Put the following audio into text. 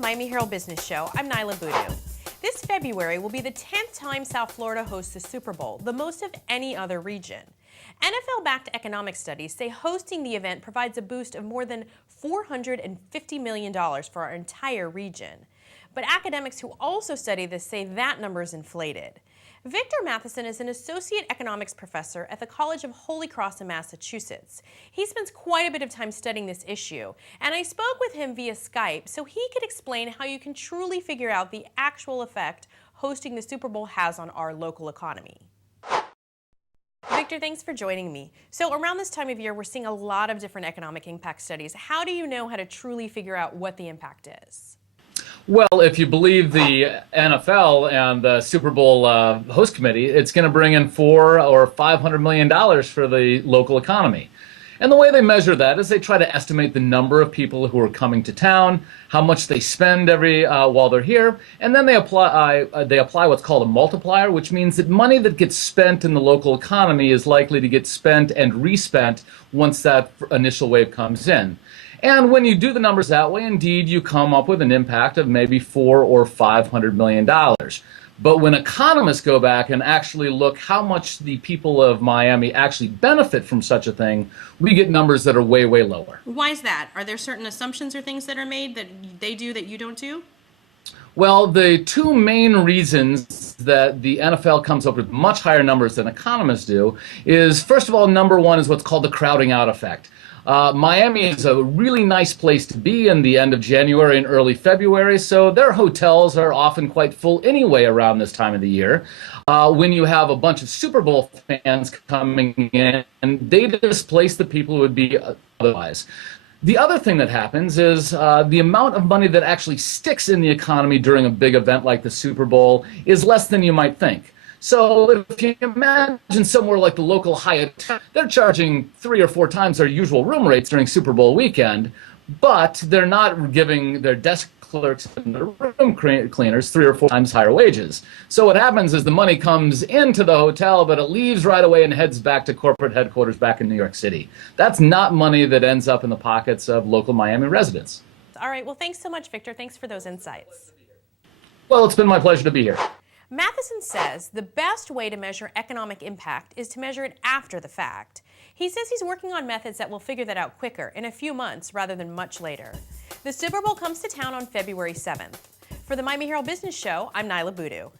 Miami Herald Business Show. I'm Niala Boodhoo. This February will be the 10th time South Florida hosts the Super Bowl, the most of any other region. NFL-backed economic studies say hosting the event provides a boost of more than $450 million for our entire region. But academics who also study this say that number is inflated. Victor Matheson is an associate economics professor at the College of Holy Cross in Massachusetts. He spends quite a bit of time studying this issue, and I spoke with him via Skype so he could explain how you can truly figure out the actual effect hosting the Super Bowl has on our local economy. Victor, thanks for joining me. So around this time of year, we're seeing a lot of different economic impact studies. How do you know how to truly figure out what the impact is? Well, if you believe the NFL and the Super Bowl host committee, it's going to bring in $400 or $500 million for the local economy. And the way they measure that is they try to estimate the number of people who are coming to town, how much they spend while they're here, and then they apply what's called a multiplier, which means that money that gets spent in the local economy is likely to get spent and respent once that initial wave comes in. And when you do the numbers that way, indeed, you come up with an impact of maybe $400 or $500 million. But when economists go back and actually look how much the people of Miami actually benefit from such a thing, we get numbers that are way, way lower. Why is that? Are there certain assumptions or things that are made that they do that you don't do? Well, the two main reasons that the NFL comes up with much higher numbers than economists do is, first of all, number one is what's called the crowding out effect. Miami is a really nice place to be in the end of January and early February, so their hotels are often quite full anyway around this time of the year. When you have a bunch of Super Bowl fans coming in, and they displace the people who would be otherwise. The other thing that happens is the amount of money that actually sticks in the economy during a big event like the Super Bowl is less than you might think. So if you imagine somewhere like the local Hyatt, they're charging 3 or 4 times their usual room rates during Super Bowl weekend, but they're not giving their desk clerks and their room cleaners 3 or 4 times higher wages. So what happens is the money comes into the hotel, but it leaves right away and heads back to corporate headquarters back in New York City. That's not money that ends up in the pockets of local Miami residents. All right, well, thanks so much, Victor. Thanks for those insights. Well, it's been my pleasure to be here. Matheson says the best way to measure economic impact is to measure it after the fact. He says he's working on methods that will figure that out quicker, in a few months rather than much later. The Super Bowl comes to town on February 7th. For the Miami Herald Business Show, I'm Niala Boodhoo.